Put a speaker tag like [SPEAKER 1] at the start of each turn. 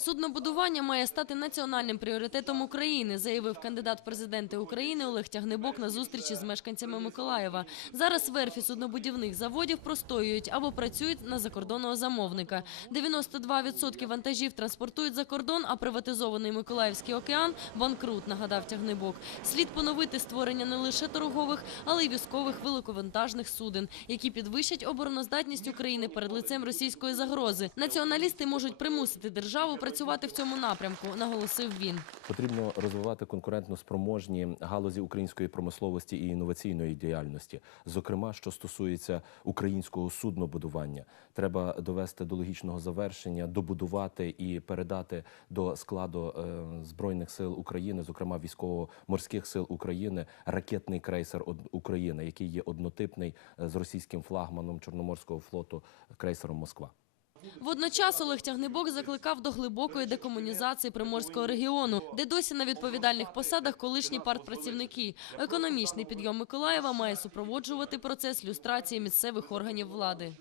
[SPEAKER 1] Суднобудування має стати національним пріоритетом України, заявив кандидат президенти України Олег Тягнебок на зустрічі з мешканцями Миколаєва. Зараз верфі суднобудівних заводів простоюють або працюють на закордонного замовника. 92% вантажів транспортують за кордон, а приватизований Миколаївський океан банкрут, нагадав Тягнебок. Слід поновити створення не лише торгових, але й військових великовантажних суден, які підвищать обороноздатність України перед лицем російської загрози. Націоналісти можуть примусити державу працювати в цьому напрямку, наголосив він.
[SPEAKER 2] Потрібно розвивати конкурентно спроможні галузі української промисловості і інноваційної діяльності, зокрема, що стосується українського суднобудування. Треба довести до логічного завершення, добудувати і передати до складу е, збройних сил України, зокрема військово-морських сил України, ракетний крейсер «Од- Україна, який є однотипний е, з російським флагманом Чорноморського флоту крейсером Москва.
[SPEAKER 1] Водночас Олег Тягнебок закликав до глибокої декомунізації приморського регіону, де досі на відповідальних посадах колишні партпрацівники. Економічний підйом Миколаєва має супроводжувати процес люстрації місцевих органів влади.